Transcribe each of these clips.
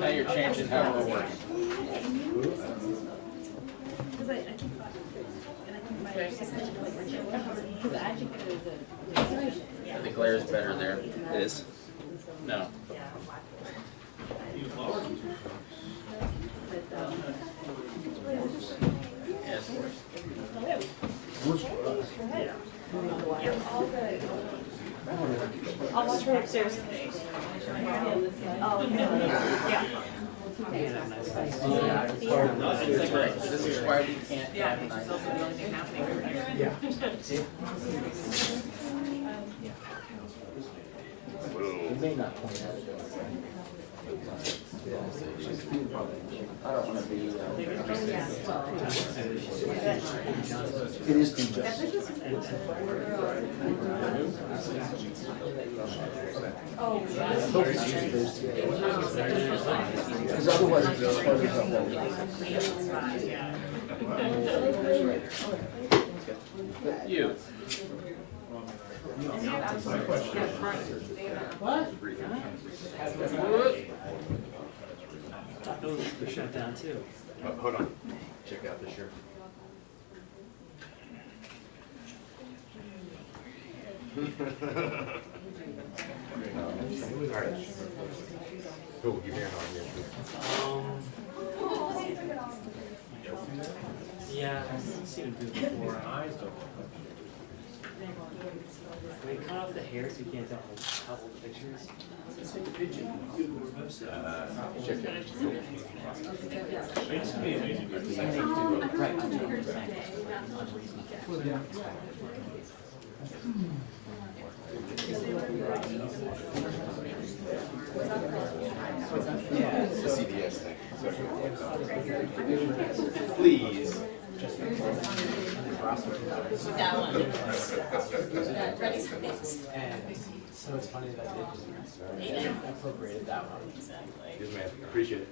Now you're changing how we're working. The glare is better there. It is? No. Yes. I'll watch her upstairs. Oh, yeah. That's right. This is why we can't have night. Yeah. You may not point out it. I don't want to be. It is too just. Because otherwise it's just part of the whole. You. What? The shutdown too. Oh, hold on. Check out the shirt. All right. Cool. Your hair on here. Yeah, I've seen him do it before. They cut off the hair so you can't tell how old the picture is. Check it. Yeah, it's the CDS thing. Please. That one. Ready for this. So it's funny that they just appropriated that one. Exactly. Good man. Appreciate it.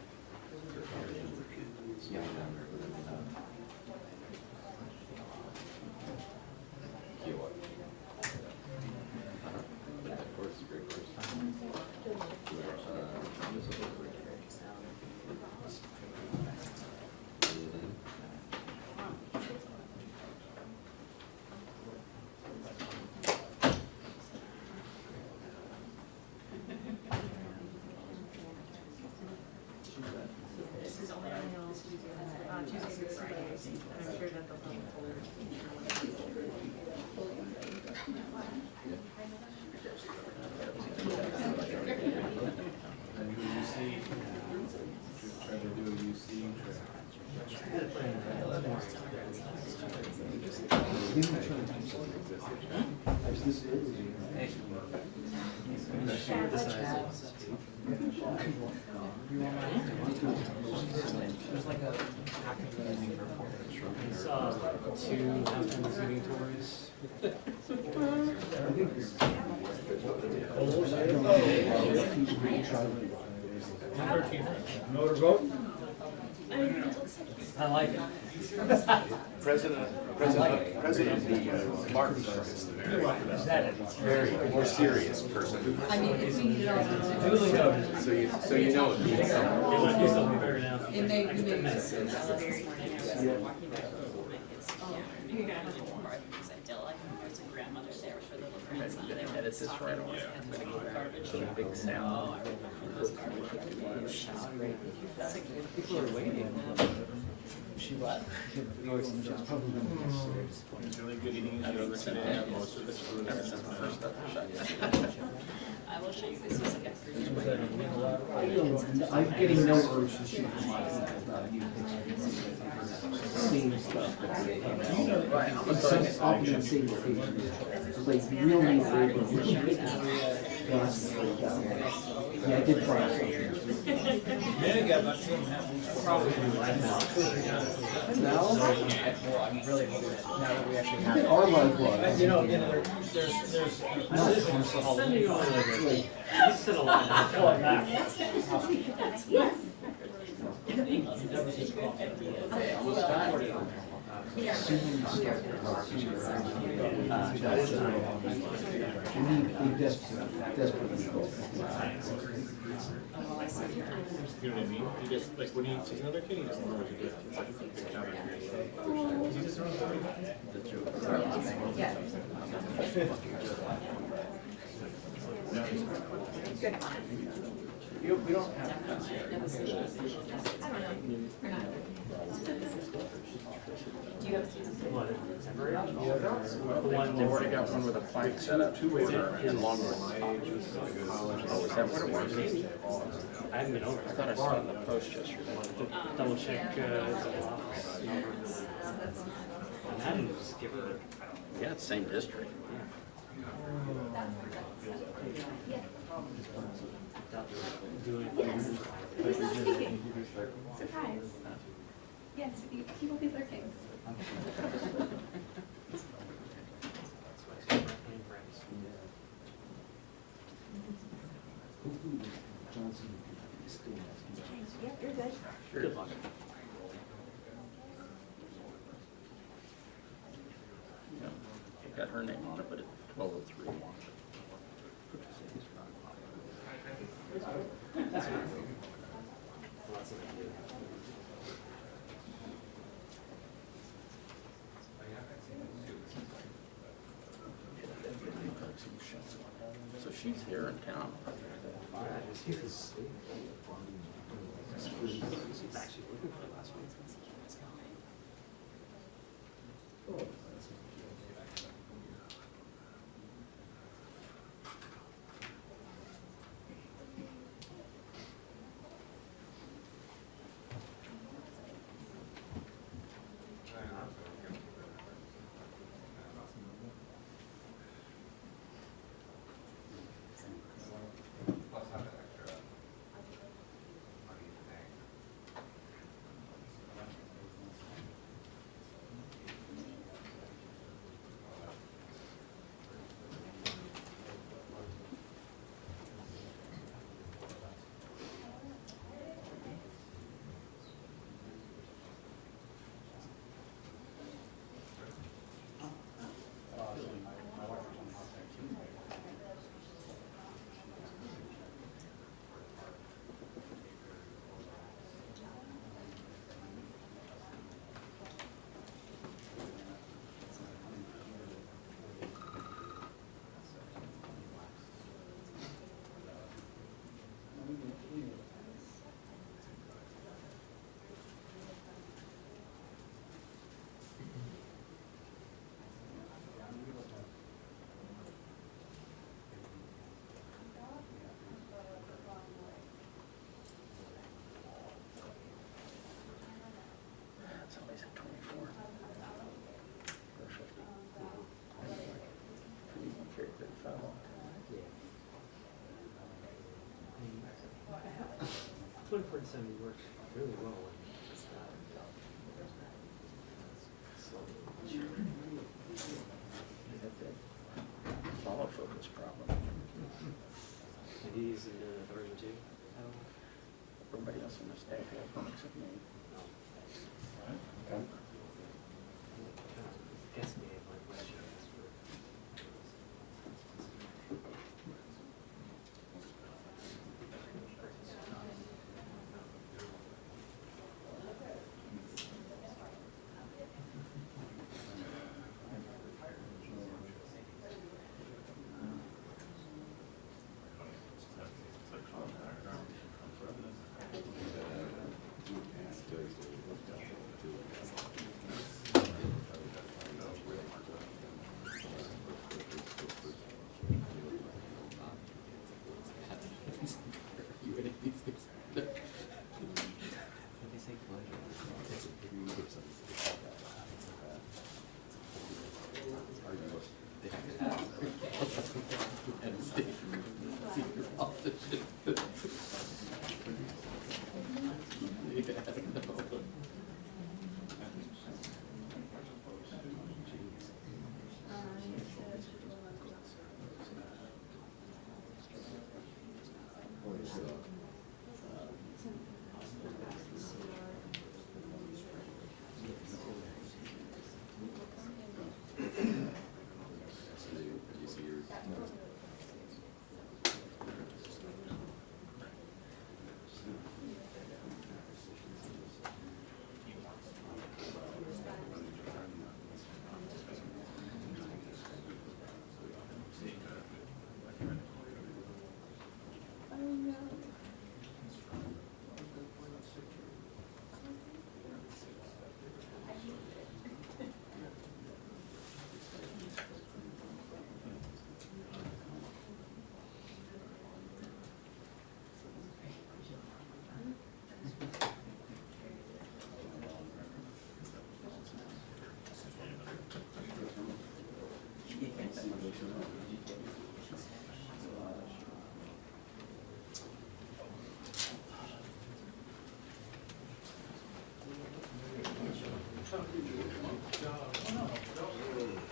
There's like a two half-time moving tours. Motor vote? I like it. President Martin is very more serious person. I mean, if we need it all. So you know it means something. They want to do something better now. It may be very. Edit this right on. Big sound. People are waiting. She left. It's probably going to be serious. It's really good eating each other today. Most of it's food. Ever since the first stuff was shut. I will show you this. I'm getting no urge to shoot seeing stuff. It's often the same location. It's like real nice yeah, I did try something. Now? I'm really hoping that now that we actually have it. Our life was. You know, there's positions for all the people. You sit a lot. Assuming the stuff that's, we desperately need both. You know what I mean? You just, like, when you see another kid, you just know what to do. It's like, good job. You just don't know. We don't have. They've already got one with a plank set up and long one. Oh, is that what it was? I haven't been over. I thought I saw it in the post yesterday. Double check, the office number. And I didn't just give her. Yeah, it's same district. Surprise. Yes, he will be lurking. Yep, you're good. Sure. Good luck. Yeah, got her name on it, but it's 1203. So she's here in town. That's always at 24. Or 50. You can carry 35 on. 24 to 70 works really well. Follow focus problem. Maybe he's in the version 2. Everybody else in the staff has one except me. Guess me my question is for.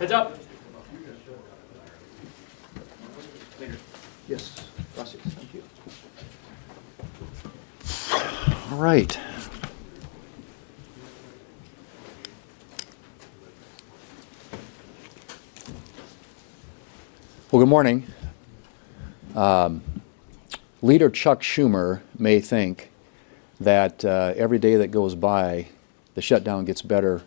Heads up. Yes, gracias, thank you. All right. Well, good morning. Leader Chuck Schumer may think that every day that goes by, the shutdown gets better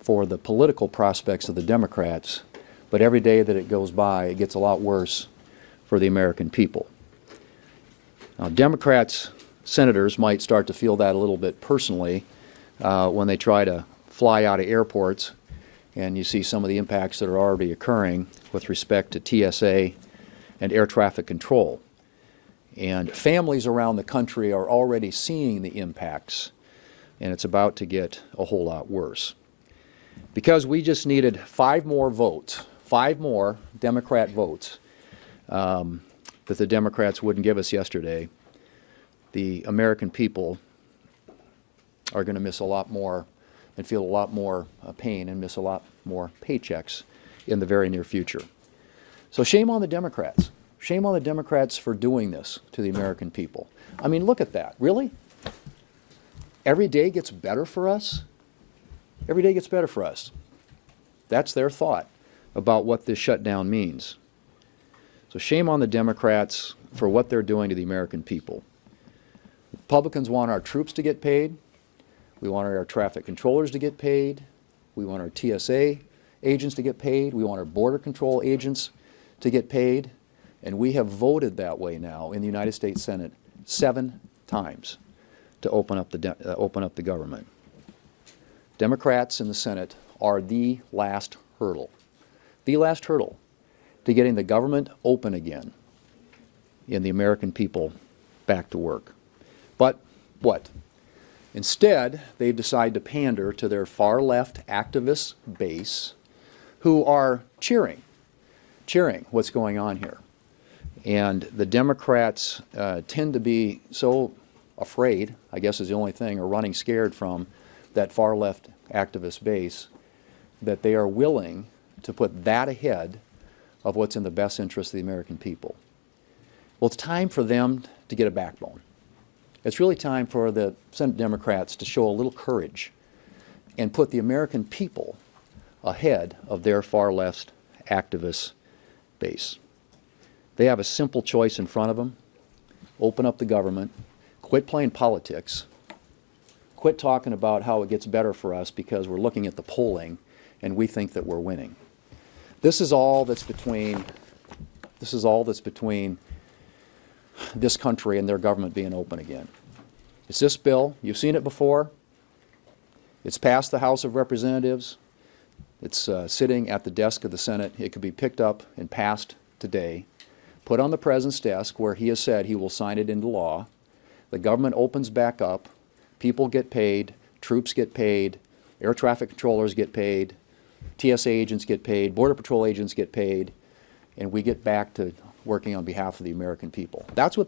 for the political prospects of the Democrats, but every day that it goes by, it gets a lot worse for the American people. Now, Democrats, senators might start to feel that a little bit personally when they try to fly out of airports and you see some of the impacts that are already occurring with respect to TSA and air traffic control. And families around the country are already seeing the impacts, and it's about to get a whole lot worse. Because we just needed 5 more votes, 5 more Democrat votes that the Democrats wouldn't give us yesterday, the American people are going to miss a lot more and feel a lot more pain and miss a lot more paychecks in the very near future. So shame on the Democrats. Shame on the Democrats for doing this to the American people. I mean, look at that. Really? Every day gets better for us? Every day gets better for us. That's their thought about what this shutdown means. So shame on the Democrats for what they're doing to the American people. Republicans want our troops to get paid. We want our air traffic controllers to get paid. We want our TSA agents to get paid. We want our border control agents to get paid. And we have voted that way now in the United States Senate 7 times to open up the government. Democrats in the Senate are the last hurdle to getting the government open again and the American people back to work. But what? Instead, they decide to pander to their far-left activist base who are cheering what's going on here. And the Democrats tend to be so afraid, I guess is the only thing, or running scared from that far-left activist base, that they are willing to put that ahead of what's in the best interest of the American people. Well, it's time for them to get a backbone. It's really time for the Senate Democrats to show a little courage and put the American people ahead of their far-left activist base. They have a simple choice in front of them. Open up the government. Quit playing politics. Quit talking about how it gets better for us because we're looking at the polling and we think that we're winning. This is all that's between this country and their government being open again. It's this bill. You've seen it before. It's passed the House of Representatives. It's sitting at the desk of the Senate. It could be picked up and passed today, put on the President's desk where he has said he will sign it into law. The government opens back up. People get paid. Troops get paid. Air traffic controllers get paid. TSA agents get paid. Border Patrol agents get paid. And we get back to working on behalf of the American people. That's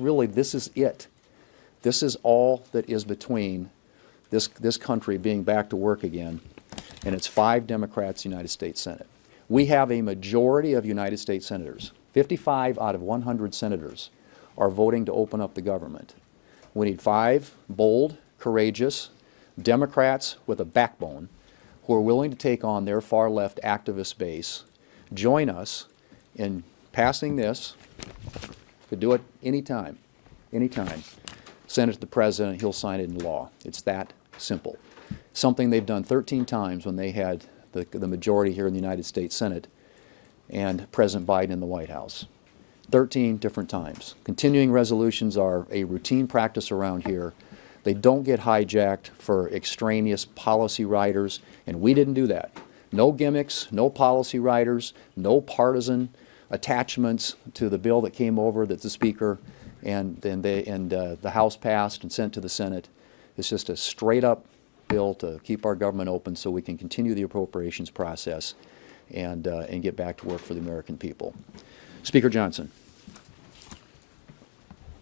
really, this is it. This is all that is between this country being back to work again, and it's 5 Democrats in the United States Senate. We have a majority of United States senators. 55 out of 100 senators are voting to open up the government. We need 5 bold, courageous Democrats with a backbone who are willing to take on their far-left activist base, join us in passing this. Could do it anytime. Send it to the President, he'll sign it into law. It's that simple. Something they've done 13 times when they had the majority here in the United States Senate and President Biden in the White House. 13 different times. Continuing resolutions are a routine practice around here. They don't get hijacked for extraneous policy writers, and we didn't do that. No gimmicks, no policy writers, no partisan attachments to the bill that came over that the Speaker and the House passed and sent to the Senate. It's just a straight-up bill to keep our government open so we can continue the appropriations process and get back to work for the American people. Speaker Johnson.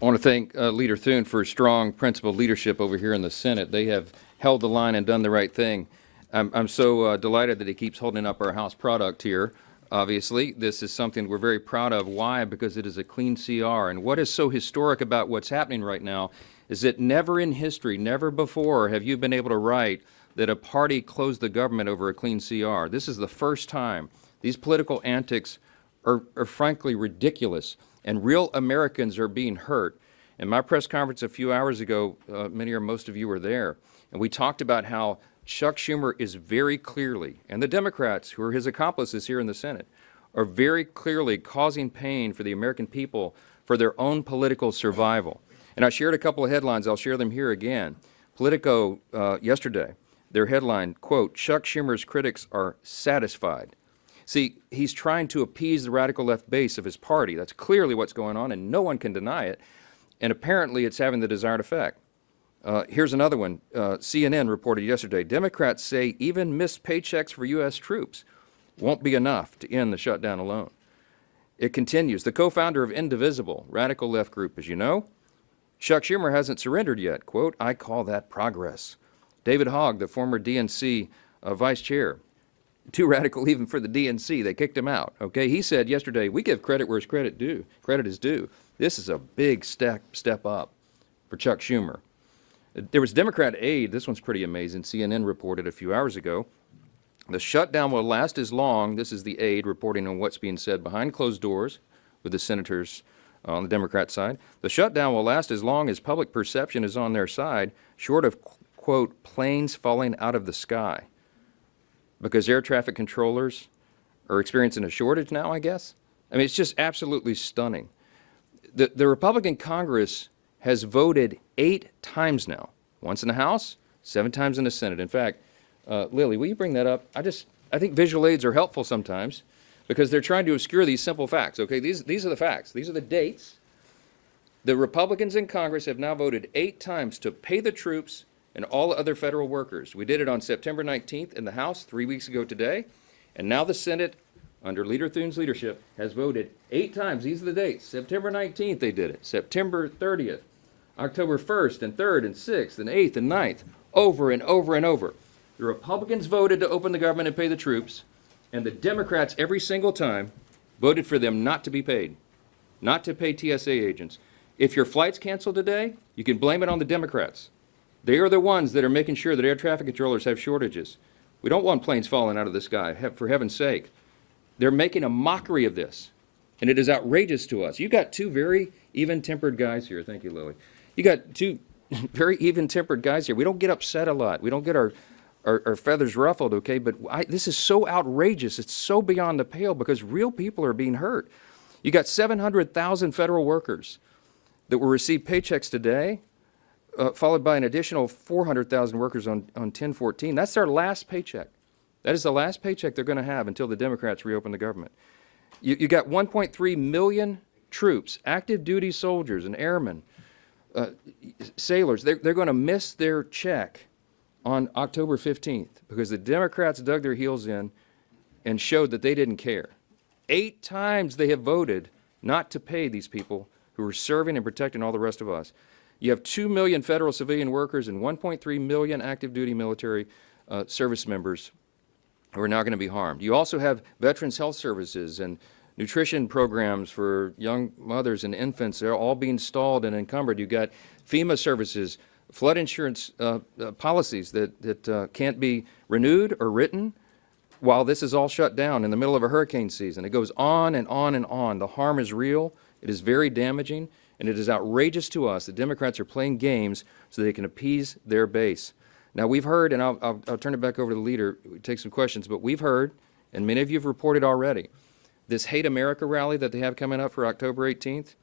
I want to thank Leader Thune for strong principled leadership over here in the Senate. They have held the line and done the right thing. I'm so delighted that he keeps holding up our House product here. Obviously, this is something we're very proud of. Why? Because it is a clean CR. And what is so historic about what's happening right now is that never in history, never before have you been able to write that a party closed the government over a clean CR. This is the first time. These political antics are frankly ridiculous, and real Americans are being hurt. In my press conference a few hours ago, many or most of you were there, and we talked about how Chuck Schumer is very clearly, and the Democrats, who are his accomplices here in the Senate, are very clearly causing pain for the American people for their own political survival. And I shared a couple of headlines. I'll share them here again. Politico yesterday, their headline, quote, "Chuck Schumer's critics are satisfied." See, he's trying to appease the radical left base of his party. That's clearly what's going on, and no one can deny it. And apparently it's having the desired effect. Here's another one. CNN reported yesterday, Democrats say even missed paychecks for U.S. troops won't be enough to end the shutdown alone. It continues. The co-founder of Indivisible, radical left group, as you know, Chuck Schumer hasn't surrendered yet. Quote, "I call that progress." David Hogg, the former DNC vice chair, too radical even for the DNC. They kicked him out. Okay, he said yesterday, "We give credit where credit is due. This is a big step up for Chuck Schumer." There was Democrat aid. This one's pretty amazing. CNN reported a few hours ago. The shutdown will last as long. This is the aide reporting on what's being said behind closed doors with the senators on the Democrat side. The shutdown will last as long as public perception is on their side, short of, quote, planes falling out of the sky. Because air traffic controllers are experiencing a shortage now, I guess. I mean, it's just absolutely stunning. The Republican Congress has voted 8 times now, once in the House, 7 times in the Senate. In fact, Lily, will you bring that up? I think visual aids are helpful sometimes because they're trying to obscure these simple facts. Okay, these are the facts. These are the dates. The Republicans in Congress have now voted 8 times to pay the troops and all other federal workers. We did it on September 19th in the House 3 weeks ago today, and now the Senate, under Leader Thune's leadership, has voted 8 times. These are the dates. September 19th they did it. September 30th. October 1st and 3rd and 6th and 8th and 9th, over and over and over. The Republicans voted to open the government and pay the troops, and the Democrats every single time voted for them not to be paid, not to pay TSA agents. If your flight's canceled today, you can blame it on the Democrats. They are the ones that are making sure that air traffic controllers have shortages. We don't want planes falling out of the sky, for heaven's sake. They're making a mockery of this, and it is outrageous to us. You've got 2 very even-tempered guys here. Thank you, Lily. You got 2 very even-tempered guys here. We don't get upset a lot. We don't get our feathers ruffled, okay? But this is so outrageous. It's so beyond the pale because real people are being hurt. You got 700,000 federal workers that will receive paychecks today, followed by an additional 400,000 workers on 10/14. That's their last paycheck. That is the last paycheck they're going to have until the Democrats reopen the government. You got 1.3 million troops, active duty soldiers and airmen, sailors. They're going to miss their check on October 15th because the Democrats dug their heels in and showed that they didn't care. 8 times they have voted not to pay these people who are serving and protecting all the rest of us. You have 2 million federal civilian workers and 1.3 million active duty military service members who are now going to be harmed. You also have Veterans Health Services and nutrition programs for young mothers and infants. They're all being stalled and encumbered. You've got FEMA services, flood insurance policies that can't be renewed or written while this is all shut down in the middle of a hurricane season. It goes on and on and on. The harm is real. It is very damaging, and it is outrageous to us that Democrats are playing games so they can appease their base. Now, we've heard, and I'll turn it back over to the leader, take some questions, but we've heard, and many of you have reported already, this Hate America rally that they have coming up for October 18th,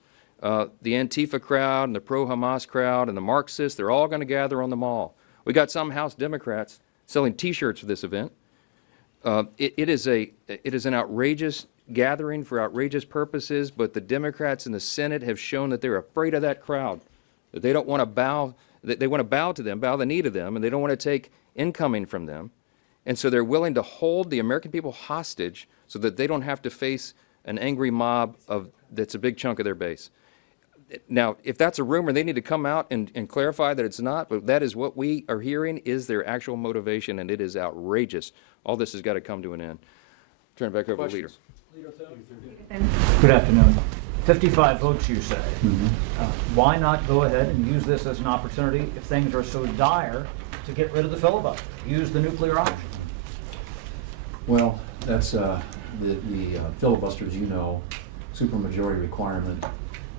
the Antifa crowd and the pro-Hamas crowd and the Marxists, they're all going to gather on the mall. We got some House Democrats selling T-shirts for this event. It is an outrageous gathering for outrageous purposes, but the Democrats in the Senate have shown that they're afraid of that crowd, that they don't want to bow, that they want to bow to them, bow the knee to them, and they don't want to take incoming from them. And so they're willing to hold the American people hostage so that they don't have to face an angry mob that's a big chunk of their base. Now, if that's a rumor, they need to come out and clarify that it's not, but that is what we are hearing is their actual motivation, and it is outrageous. All this has got to come to an end. Turn it back over to the leader. Good afternoon. 55 votes, you say. Why not go ahead and use this as an opportunity, if things are so dire, to get rid of the filibuster? Use the nuclear option. Well, that's the filibuster, as you know, supermajority requirement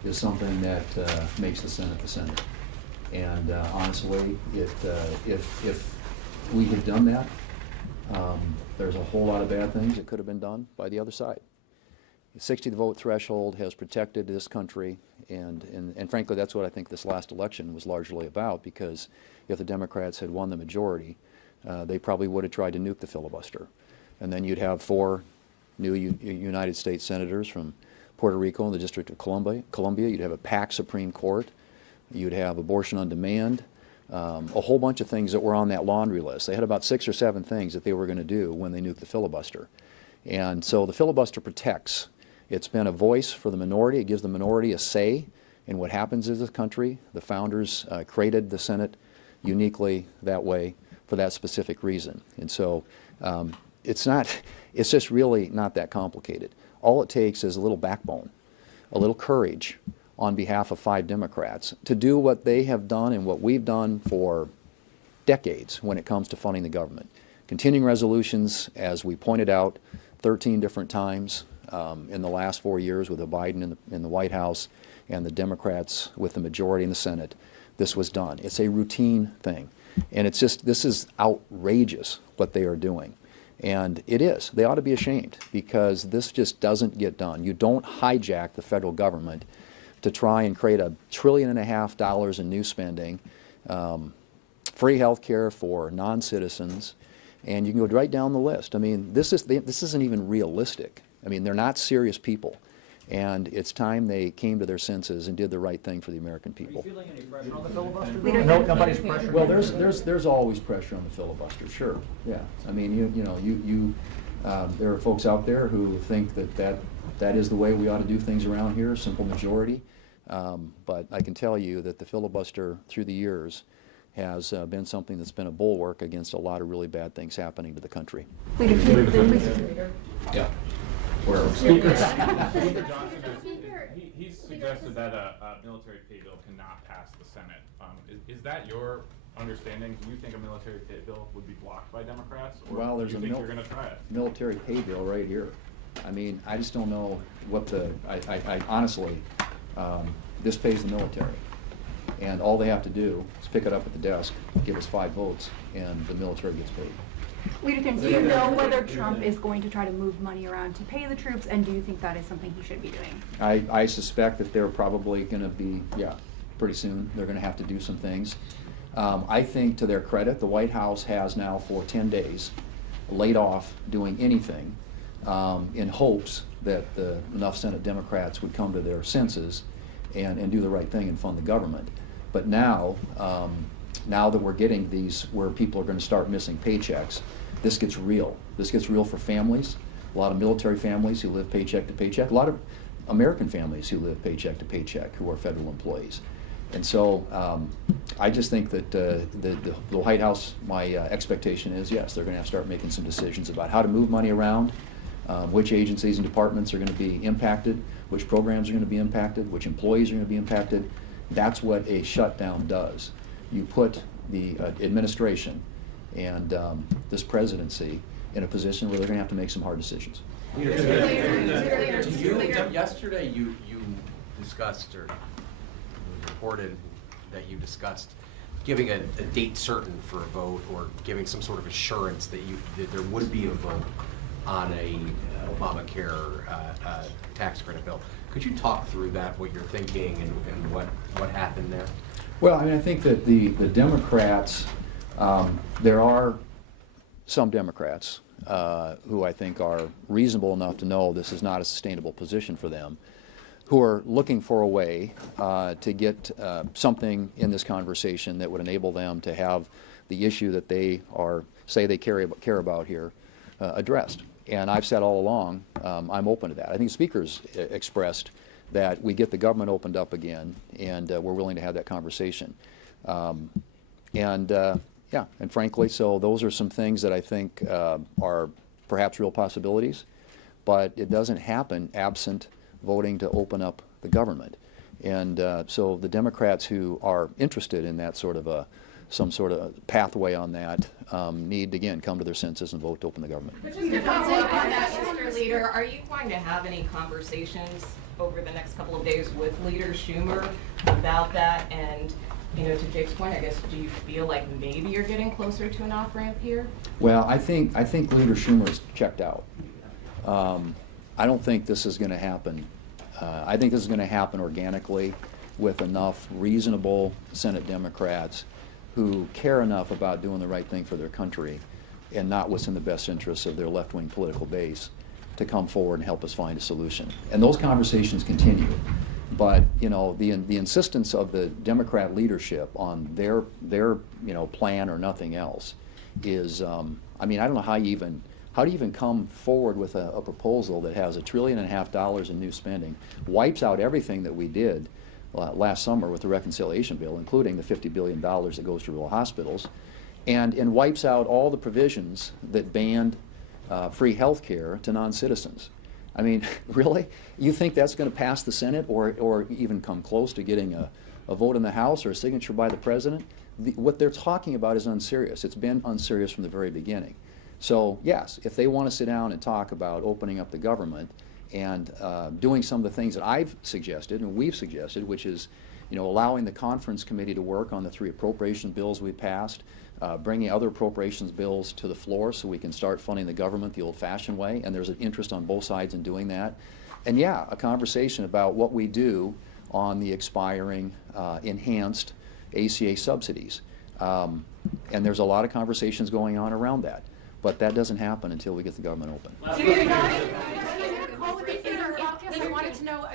is something that makes the Senate the Senate. And honestly, if we had done that, there's a whole lot of bad things that could have been done by the other side. The 60 vote threshold has protected this country, and frankly, that's what I think this last election was largely about, because if the Democrats had won the majority, they probably would have tried to nuke the filibuster. And then you'd have 4 new United States senators from Puerto Rico and the District of Columbia. You'd have a packed Supreme Court. You'd have abortion on demand. A whole bunch of things that were on that laundry list. They had about 6 or 7 things that they were going to do when they nuked the filibuster. And so the filibuster protects. It's been a voice for the minority. It gives the minority a say in what happens in this country. The founders created the Senate uniquely that way for that specific reason. And so it's just really not that complicated. All it takes is a little backbone, a little courage on behalf of 5 Democrats to do what they have done and what we've done for decades when it comes to funding the government. Continuing resolutions, as we pointed out 13 different times in the last 4 years with Biden in the White House and the Democrats with the majority in the Senate, this was done. It's a routine thing. And it's just, this is outrageous what they are doing. And it is. They ought to be ashamed, because this just doesn't get done. You don't hijack the federal government to try and create $1.5 trillion in new spending, free health care for non-citizens, and you can go right down the list. I mean, this isn't even realistic. I mean, they're not serious people. And it's time they came to their senses and did the right thing for the American people. Are you feeling any pressure on the filibuster? No, nobody's pressuring. Well, there's always pressure on the filibuster, sure. Yeah. I mean, there are folks out there who think that is the way we ought to do things around here, simple majority. But I can tell you that the filibuster through the years has been something that's been a bulwark against a lot of really bad things happening to the country. Yeah. Speaker Johnson, he's suggested that a military pay bill cannot pass the Senate. Is that your understanding? Do you think a military pay bill would be blocked by Democrats? Or Well, there's do you a think you're going to try it? military pay bill right here. I mean, I just don't know what I honestly, this pays the military. And all they have to do is pick it up at the desk, give us 5 votes, and the military gets paid. Leader Thune, do you know whether Trump is going to try to move money around to pay the troops, and do you think that is something he should be doing? I suspect that they're probably going to be, pretty soon, they're going to have to do some things. I think, to their credit, the White House has now for 10 days laid off doing anything in hopes that enough Senate Democrats would come to their senses and do the right thing and fund the government. But now, now that we're getting these where people are going to start missing paychecks, this gets real. This gets real for families, a lot of military families who live paycheck to paycheck, a lot of American families who live paycheck to paycheck who are federal employees. And so I just think that the White House, my expectation is, yes, they're going to have to start making some decisions about how to move money around, which agencies and departments are going to be impacted, which programs are going to be impacted, which employees are going to be impacted. That's what a shutdown does. You put the administration and this presidency in a position where they're going to have to make some hard decisions. Yesterday you discussed, or it was reported that you discussed giving a date certain for a vote, or giving some sort of assurance that there would be a vote on a Obamacare tax credit bill. Could you talk through that, what you're thinking, and what happened there? Well, I mean, I think that the Democrats, there are some Democrats who I think are reasonable enough to know this is not a sustainable position for them, who are looking for a way to get something in this conversation that would enable them to have the issue that they say they care about here addressed. And I've said all along, I'm open to that. I think the Speaker's expressed that we get the government opened up again, and we're willing to have that conversation. Yeah, and frankly, so those are some things that I think are perhaps real possibilities, but it doesn't happen absent voting to open up the government. And so the Democrats who are interested in that sort of some sort of pathway on that need to, again, come to their senses and vote to open the government. But just to follow up on that, Mr. Leader, are you going to have any conversations over the next couple of days with Leader Schumer about that? And, you know, to Jake's point, I guess, do you feel like maybe you're getting closer to an off-ramp here? Well, I think Leader Schumer is checked out. I don't think this is going to happen. I think this is going to happen organically with enough reasonable Senate Democrats who care enough about doing the right thing for their country and not what's in the best interests of their left-wing political base to come forward and help us find a solution. And those conversations continue. But, you know, the insistence of the Democrat leadership on their you know, plan or nothing else is, I mean, I don't know how do you even come forward with a proposal that has $1.5 trillion in new spending, wipes out everything that we did last summer with the reconciliation bill, including the $50 billion that goes to rural hospitals, and wipes out all the provisions that banned free health care to non-citizens. I mean, really? You think that's going to pass the Senate or even come close to getting a vote in the House or a signature by the President? What they're talking about is unserious. It's been unserious from the very beginning. So, yes, if they want to sit down and talk about opening up the government and doing some of the things that I've suggested and we've suggested, which is, you know, allowing the conference committee to work on the 3 appropriation bills we passed, bringing other appropriations bills to the floor so we can start funding the government the old-fashioned way, and there's an interest on both sides in doing that. And yeah, a conversation about what we do on the expiring enhanced ACA subsidies. And there's a lot of conversations going on around that. But that doesn't happen until we get the government open. I wanted to know,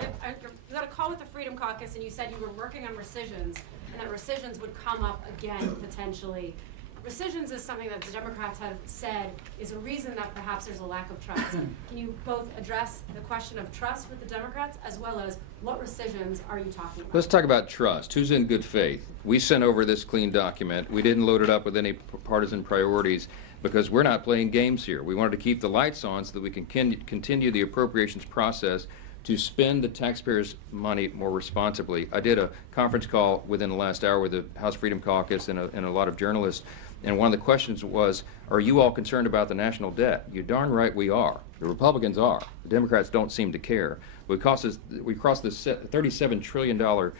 you got a call with the Freedom Caucus and you said you were working on rescissions and that rescissions would come up again potentially. Rescissions is something that the Democrats have said is a reason that perhaps there's a lack of trust. Can you both address the question of trust with the Democrats as well as what rescissions are you talking about? Let's talk about trust. Who's in good faith? We sent over this clean document. We didn't load it up with any partisan priorities because we're not playing games here. We wanted to keep the lights on so that we can continue the appropriations process to spend the taxpayers' money more responsibly. I did a conference call within the last hour with the House Freedom Caucus and a lot of journalists, and one of the questions was, are you all concerned about the national debt? You're darn right we are. The Republicans are. The Democrats don't seem to care. We crossed this $37 trillion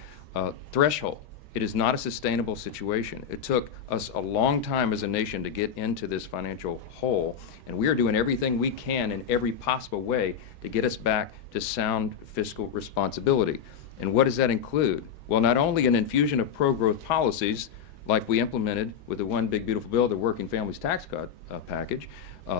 threshold. It is not a sustainable situation. It took us a long time as a nation to get into this financial hole, and we are doing everything we can in every possible way to get us back to sound fiscal responsibility. And what does that include? Well, not only an infusion of pro-growth policies like we implemented with the One Big Beautiful Bill, the Working Families Tax Cut package,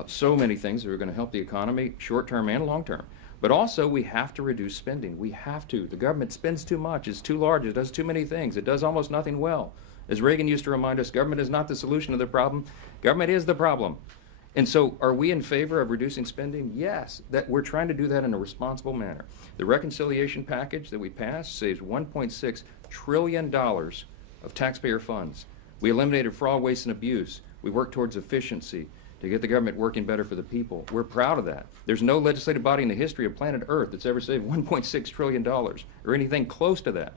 so many things that are going to help the economy short-term and long-term. But also, we have to reduce spending. We have to. The government spends too much. It's too large. It does too many things. It does almost nothing well. As Reagan used to remind us, government is not the solution to the problem. Government is the problem. And so, are we in favor of reducing spending? Yes. We're trying to do that in a responsible manner. The reconciliation package that we passed saves $1.6 trillion of taxpayer funds. We eliminated fraud, waste, and abuse. We worked towards efficiency to get the government working better for the people. We're proud of that. There's no legislative body in the history of planet Earth that's ever saved $1.6 trillion or anything close to that.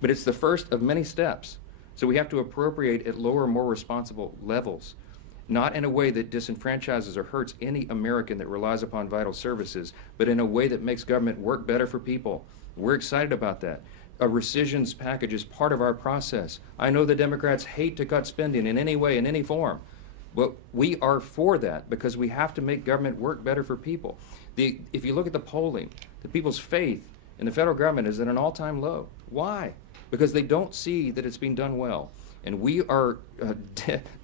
But it's the first of many steps. So we have to appropriate at lower, more responsible levels, not in a way that disenfranchises or hurts any American that relies upon vital services, but in a way that makes government work better for people. We're excited about that. A rescissions package is part of our process. I know the Democrats hate to cut spending in any way, in any form. But we are for that because we have to make government work better for people. If you look at the polling, the people's faith in the federal government is at an all-time low. Why? Because they don't see that it's being done well. And we are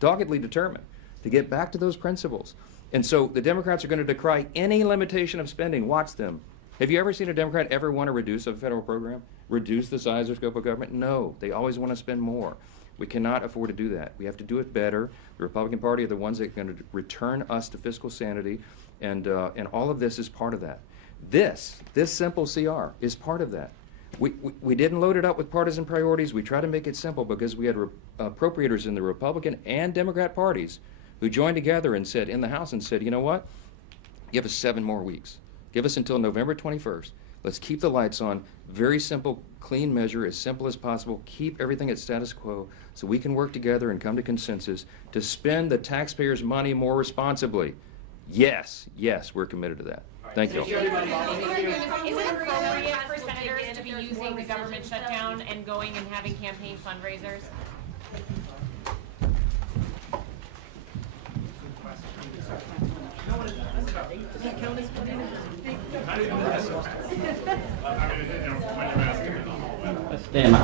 doggedly determined to get back to those principles. And so the Democrats are going to decry any limitation of spending. Watch them. Have you ever seen a Democrat ever want to reduce a federal program? Reduce the size or scope of government? No. They always want to spend more. We cannot afford to do that. We have to do it better. The Republican Party are the ones that are going to return us to fiscal sanity, and all of this is part of that. This simple CR is part of that. We didn't load it up with partisan priorities. We tried to make it simple because we had appropriators in the Republican and Democrat parties who joined together and said, in the House, and said, you know what? Give us 7 more weeks. Give us until November 21st. Let's keep the lights on. Very simple, clean measure, as simple as possible. Keep everything at status quo so we can work together and come to consensus to spend the taxpayers' money more responsibly. Yes, we're committed to that. Thank you. Is it appropriate for senators to be using the government shutdown and going and having campaign fundraisers? Damn.